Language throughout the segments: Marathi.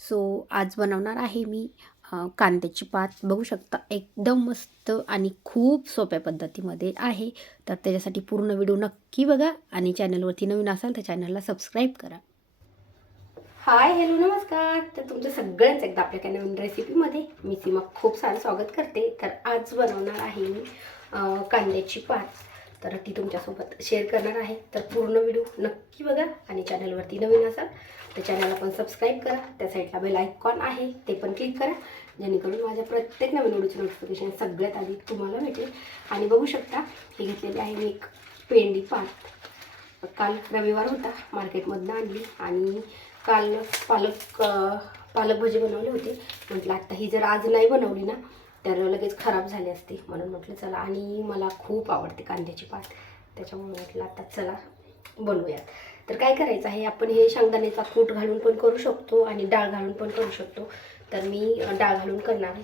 सो आज बनवणार आहे मी कांद्याची पात. बघू शकता एकदम मस्त आणि खूप सोप्या पद्धतीमध्ये आहे. तर त्याच्यासाठी पूर्ण व्हिडिओ नक्की बघा आणि चॅनलवरती नवीन असाल तर चॅनलला सबस्क्राईब करा. हाय हॅलो नमस्कार. तर तुमचं सगळ्यांचं एकदा आपल्या काही नवीन रेसिपीमध्ये मी सीमा खूप सारं स्वागत करते. तर आज बनवणार आहे मी कांद्याची पात. तर ती तुमच्यासोबत शेअर करणार आहे. तर पूर्ण व्हिडिओ नक्की बघा आणि चॅनलवरती नवीन असाल तर चॅनलला पण सबस्क्राईब करा. त्या साईडला बेल आयकॉन आहे ते पण क्लिक करा, जेणेकरून माझ्या प्रत्येक नवीन व्हिडिओची नोटिफिकेशन सगळ्यात आधी तुम्हाला भेटेल. आणि बघू शकता ही घेतलेली आहे मी एक पेंडी पात. काल रविवार होता, मार्केटमधून आणली आणि काल पालक भजी बनवले होते. म्हटलं आता ही जर आज नाही बनवली ना तर लगेच खराब झाली असते, म्हणून म्हटलं चला. आणि मला खूप आवडते कांद्याची पात, त्याच्यामुळे म्हटलं आता चला बनवूयात. तर काय करायचं आहे, आपण हे शेंगदाण्याचा कूट घालून पण करू शकतो आणि डाळ घालून पण करू शकतो. तर मी डाळ घालून करणार आहे.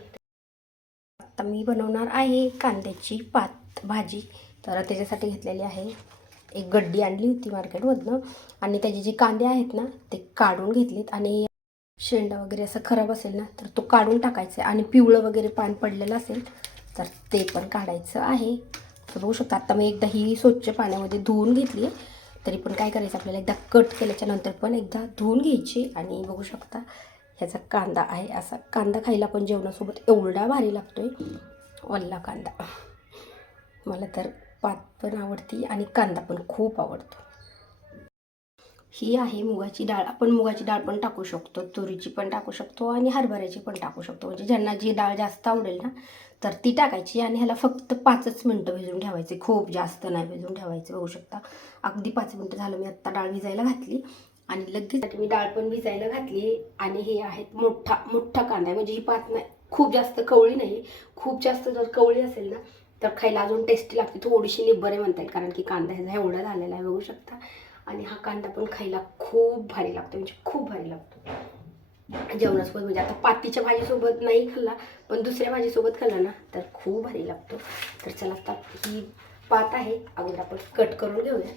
आता मी बनवणार आहे कांद्याची पात भाजी. तर त्याच्यासाठी घेतलेली आहे एक गड्डी आणली होती मार्केटमधनं आणि त्याचे जे कांदे आहेत ना ते काढून घेतलेत. आणि शेंडा वगैरे असं खराब असेल ना तर तो काढून टाकायचा आहे. आणि पिवळं वगैरे पान पडलेलं असेल तर ते पण काढायचं आहे. तर बघू शकता आता मी एकदा ही स्वच्छ पाण्यामध्ये धुवून घेतली. तरी पण काय करायचं, आपल्याला एकदा कट केल्याच्या नंतर पण एकदा धुवून घ्यायची. आणि बघू शकता ह्याचा कांदा आहे, असा कांदा खायला पण जेवणासोबत एवढा भारी लागतोय, वल्ला कांदा. मला तर पात पण आवडती आणि कांदा पण खूप आवडतो. ही आहे मुगाची डाळ. आपण मुगाची डाळ पण टाकू शकतो, तुरीची पण टाकू शकतो आणि हरभऱ्याची पण टाकू शकतो. म्हणजे ज्यांना जी डाळ जास्त आवडेल ना तर ती टाकायची. आणि ह्याला फक्त 5च मिनटं भिजवून ठेवायचे, खूप जास्त नाही भिजवून ठेवायचे. बघू शकता अगदी 5 मिनटं झालं. मी आत्ता डाळ भिजायला घातली आणि लगेच मी डाळ पण भिजायला घातली. आणि हे आहेत मोठा मोठा कांदा आहे. म्हणजे ही पात नाही खूप जास्त कवळी नाही, खूप जास्त जर कवळी असेल ना तर खायला अजून टेस्टी लागते. थोडीशी निब्बरे म्हणता येईल, कारण की कांदा ह्याचा एवढा झालेला आहे बघू शकता. आणि हा कांदा पण खायला खूप भारी लागतो, म्हणजे खूप भारी लागतो जेवणासोबत. म्हणजे आता पातीच्या भाजीसोबत नाही खाल्ला पण दुसऱ्या भाजीसोबत खाल्ला ना तर खूप भारी लागतो. तर चला आता ही पात आहे, अगोदर आपण कट करून घेऊया.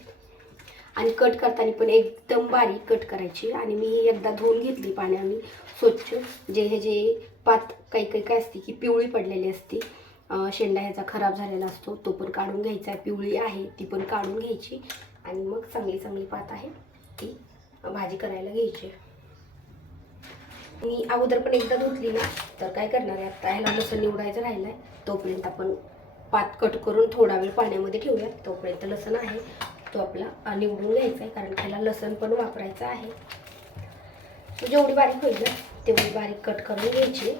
आणि कट करताना पण एकदम बारीक कट करायची. आणि मी ही एकदा धुवून घेतली पाण्याने स्वच्छ. जे पात काही काही काय असते की पिवळी पडलेली असते, शेंडा ह्याचा खराब झालेला असतो, तो पण काढून घ्यायचा आहे. पिवळी आहे ती पण काढून घ्यायची. आणि मग चांगली चांगली पात आहे ती भाजी करायला घ्यायची. मी अगोदर पण एकदा धुतली ना तर काय करणार आहे, आता ह्याला लसूण निवडायचं राहिलं आहे, तोपर्यंत आपण पात कट करून थोडा वेळ पाण्यामध्ये ठेवूयात. तोपर्यंत लसूण आहे तो आपला निवडून घ्यायचा आहे, कारण त्याला लसूण पण वापरायचं आहे. जेवढी बारीक होईल ना तेवढी बारीक कट करून घ्यायची.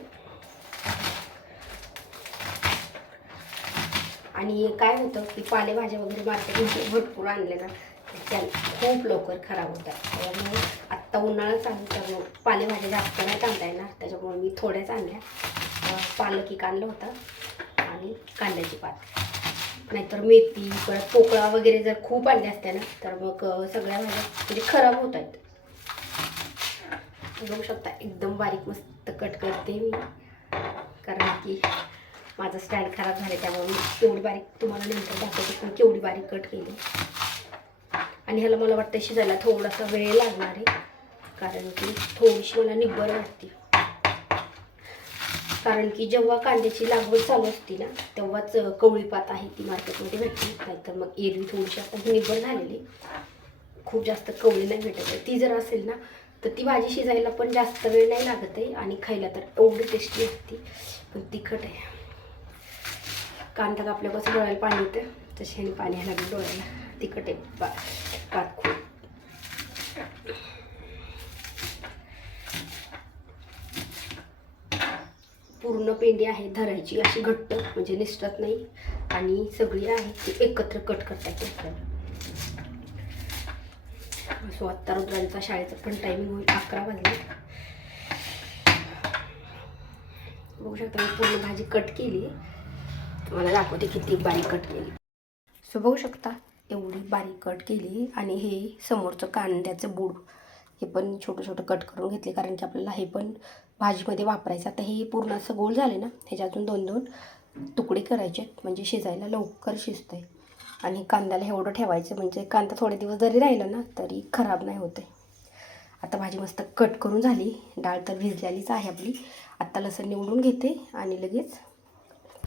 आणि काय होतं की पालेभाज्या वगैरे मार्केटमध्ये भरपूर आणले ना त्या खूप लवकर खराब होतात. त्यामुळे आत्ता उन्हाळा चालू तर पालेभाज्या जास्त नाही आणता येणार, त्याच्यामुळे मी थोड्याच आणल्या. पालक एक आणलं होतं आणि कांद्याची पात. नाहीतर मेथी परत पोकळा वगैरे जर खूप आणल्या असत्या ना तर मग सगळ्या भाज्या म्हणजे खराब होत आहेत. बघू शकता एकदम बारीक मस्त कट करते मी, कारण की माझं स्टँड खराब झालं त्यामुळे मी केवढी बारीक तुम्हाला नंतर दाखवते पण केवढी बारीक कट केली. आणि ह्याला मला वाटतं शिजायला थोडासा वेळ लागणार आहे, कारण की थोडीशी मला निब्बर वाटते. कारण की जेव्हा कांद्याची लागवड चालू असते ना तेव्हाच कवळी पात आहे ती मार्केटमध्ये भेटते. नाहीतर मग एरवी थोडीशी आता ही निब्बर झालेली, खूप जास्त कवळी नाही भेटत. ती जर असेल ना तर ती भाजी शिजायला पण जास्त वेळ नाही लागत आहे आणि खायला तर एवढी टेस्टी असते. पण तिखट आहे, कांदा कापल्यापासून डोळ्याला पाणी येतं तशाने पाणी यायला लागलं डोळ्याला. तिखट आहे पात खूप. पूर्ण पेंडी आहे धरायची अशी घट्ट, म्हणजे निसटत नाही. आणि सगळी आहे ती एकत्र कट करता येते आपल्याला. सो आत्ता रुद्रांचा शाळेचा पण टायमिंग होईल, 11 वाजले. बघू शकता मी पूर्ण भाजी कट केली, तुम्हाला दाखवते किती बारीक कट केली. सो बघू शकता एवढी बारीक कट केली. आणि हे समोरचं कांद्याचं बूड हे पण छोटं छोटं कट करून घेतले, कारण की आपल्याला हे पण भाजीमध्ये वापरायचं. आता हे पूर्ण असं गोल झाले ना ह्याच्यातून 2-2 तुकडे करायचे, म्हणजे शिजायला लवकर शिजतं आहे. आणि कांद्याला एवढं ठेवायचं म्हणजे कांदा थोडे दिवस जरी राहिलं ना तरी खराब नाही होते. आता भाजी मस्त कट करून झाली, डाळ तर भिजलेलीच आहे आपली. आत्ता लसूण निवडून घेते आणि लगेच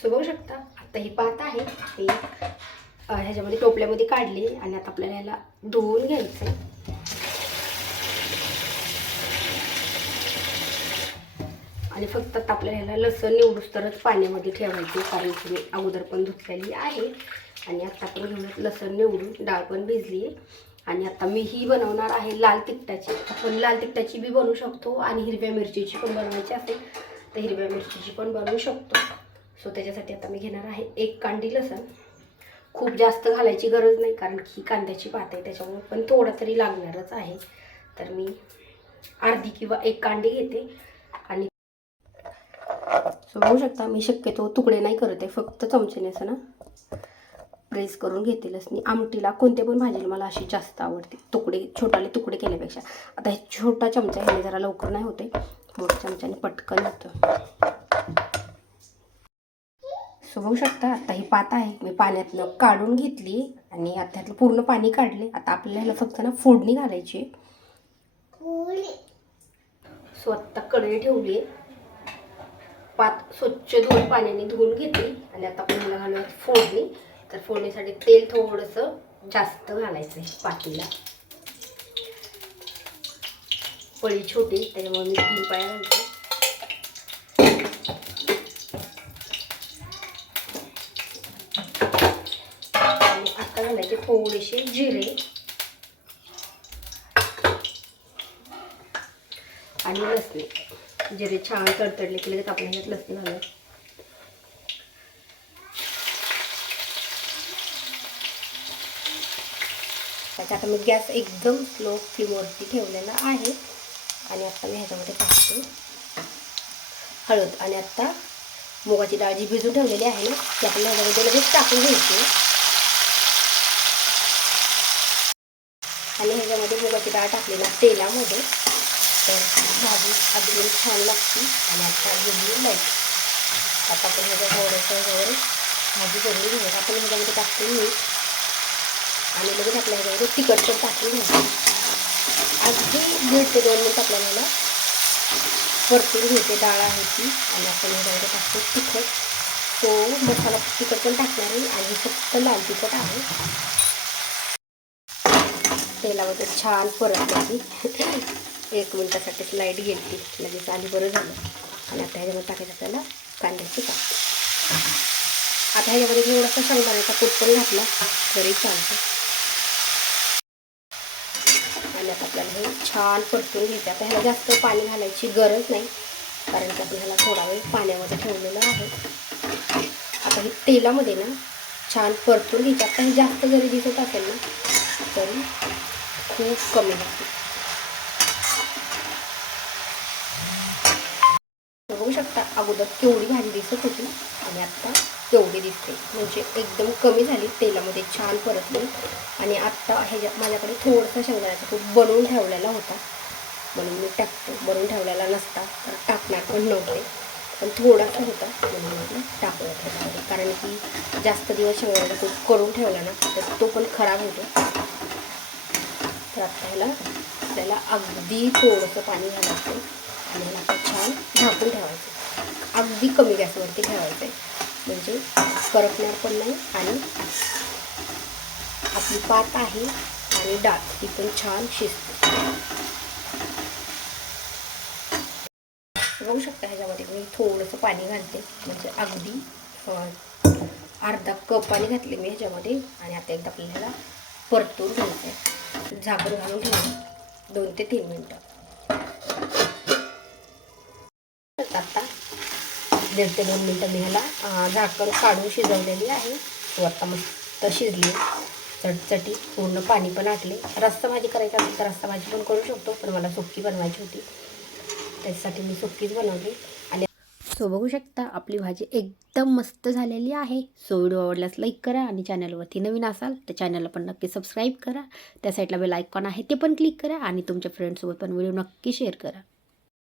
बघू शकता आता ही पात आहे ही ह्याच्यामध्ये टोपल्यामध्ये काढली आणि आता आपल्याला ह्याला धुवून घ्यायचं. आणि फक्त आता आपल्याला ह्याला लसूण निवडूस तरच पाण्यामध्ये ठेवायचे, कारण की मी अगोदर पण धुतलेली आहे. आणि आता आपण घेऊयात लसूण निवडून, डाळ पण भिजली आहे. आणि आता मी ही बनवणार आहे लाल तिखटाची. आपण लाल तिखटाची बी बनवू शकतो आणि हिरव्या मिरचीची पण बनवायची असेल तर हिरव्या मिरचीची पण बनवू शकतो. सो त्याच्यासाठी आता मी घेणार आहे 1 कांडी लसूण. खूप जास्त घालायची गरज नाही, कारण ही कांद्याची पात आहे त्याच्यामुळे पण थोडा तरी लागणारच आहे. तर मी अर्धी किंवा 1 कांडी घेते. आणि बघू शकता मी शक्यतो तुकडे नाही करत आहे, फक्त चमच्याने असं ना प्रेस करून घेते लसणी. आमटीला कोणत्या पण भाजीला मला अशी जास्त आवडते, तुकडे छोटाले तुकडे केल्यापेक्षा. आता हे छोटा चमचा ह्याने जरा लवकर नाही होते, मोठ्या चमच्याने पटकन होतं. सो बघू शकता आता ही पात आहे मी पाण्यातनं काढून घेतली आणि आता ह्यातलं पूर्ण पाणी काढले. आता आपल्याला ह्याला फक्त ना फोडणी घालायची. सो आता कढई ठेवली, पात स्वच्छ धुवून पाण्याने धुवून घेतली आणि आता आपण ह्याला घालूया फोडणी. तर फोडणीसाठी तेल थोडंसं जास्त घालायचं आहे पातीला. पळी छोटी त्याच्यामुळे मी 3 पळ्या घालते. आणि आता घालायचे थोडेसे जिरे आणि लसणी. जिरे छान तडतडले की लगेच आपण ह्यात लसणी घालूया. त्याच्या आता मी गॅस एकदम स्लो फ्लेमवरती ठेवलेला आहे. आणि आता मी ह्याच्यामध्ये टाकते हळद. आणि आता मुगाची डाळ जी भिजून ठेवलेली आहे ना ती आपण ह्याच्यामध्ये लगेच टाकून घ्यायची. आणि ह्याच्यामध्ये मुगाची डाळ टाकली ना तेलामध्ये तर भाजी अगदी छान लागते. आणि आता गेली लाईट. आता आपण ह्याच्या थोडंसं भाजी करून घेऊया. आपण ह्याच्यामध्ये टाकते मीठ आणि लगेच आपल्या ह्याच्यामध्ये तिखट पण टाकून घ्यायचं. अगदी 1.5 ते 2 मिनिट आपल्याला ह्याला परतून घ्यायचे. डाळ आहे ती. आणि आपण ह्याच्यामध्ये टाकतो तिखट. तो मसाला तिखट पण टाकणार आहे आणि फक्त लाल तिखट आहे. तेलामध्ये छान परतली 1 मिनिटासाठी लाईट गेली लगेच आली, बरं झालं. आणि आता ह्याच्यामध्ये टाकायचं आपल्याला कांद्याची पात. आता ह्याच्यामध्ये थोडासा शेंगदाण्याचा कूट पण घातला तरी चालतं. आणि आता आपल्याला हे छान परतून घ्यायचं. आता ह्याला जास्त पाणी घालायची गरज नाही, कारण की आपण ह्याला थोडा वेळ पाण्यामध्ये ठेवलेलं आहे. आता हे तेलामध्ये ना छान परतून घ्यायचं. आता हे जास्त जरी दिसत असेल ना तरी खूप कमी लागते. बघू शकता अगोदर केवढी भाजी दिसत होती आणि आत्ता केवढी दिसते, म्हणजे एकदम कमी झाली. तेलामध्ये छान परतली. आणि आत्ता ह्याच्या माझ्याकडे थोडासा शेंगदाण्याचा कूट बनवून ठेवलेला होता म्हणून मी टाकते. बनवून ठेवलेला नसता तर टाकणार पण नव्हते, पण थोडासा होता म्हणून म्हटलं टाकूया त्याच्यामध्ये. कारण की जास्त दिवस शेंगदाण्याचा कूट करून ठेवला ना तर तो पण खराब होतो. तर आता ह्याला आपल्याला अगदी थोडंसं पाणी घालायचं आणि ह्याला आता छान झाकून ठेवायचं. अगदी कमी गॅसवरती ठेवायचं आहे, म्हणजे करपणार पण नाही. आणि आपली पात आहे आणि डाळ ती पण छान शिजते. बघू शकता ह्याच्यामध्ये मी थोडंसं पाणी घालते, म्हणजे अगदी अर्धा कप पाणी घातले मी ह्याच्यामध्ये. आणि आता एकदा आपल्याला परतून घ्यायचं आहे. झाकण घालून ठेवून 2 ते 3 मिनटं. आता 1.5 ते 2 मिनटं मी ह्याला झाकण काढून शिजवलेली आहे. तो आता मस्त शिजली चटचटी, पूर्ण पाणी पण आटले. रस्सा भाजी करायची असेल तर रस्सा भाजी पण करू शकतो, पण मला सुक्की बनवायची होती त्यासाठी मी सुक्कीच बनवली. आणि सो बघू शकता आपली भाजी एकदम मस्त झालेली आहे. सो व्हिडिओ आवडल्यास लाईक करा आणि चॅनलवरती नवीन असाल तर चॅनलला पण नक्की सबस्क्राईब करा. त्या साईडला बेल आयकॉन आहे ते पण क्लिक करा आणि तुमच्या फ्रेंड्ससोबत पण व्हिडिओ नक्की शेअर करा.